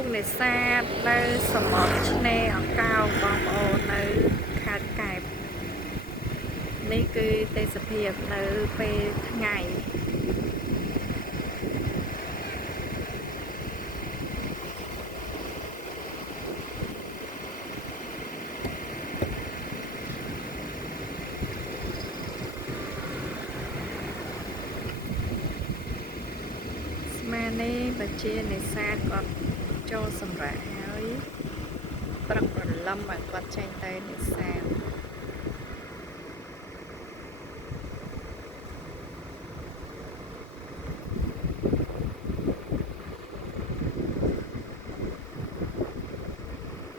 លោកនេសាទនៅសមុទ្រឆ្នេរអង្កោងបងប្អូននៅខេត្តកែបនេះគឺទេសភាពនៅពេលថ្ងៃស្មាននេះបជានេសាទគាត់ចូលសម្រាប់ហើយព្រឹកព្រលឹមឲ្យគាត់ចេញទៅនេសាទ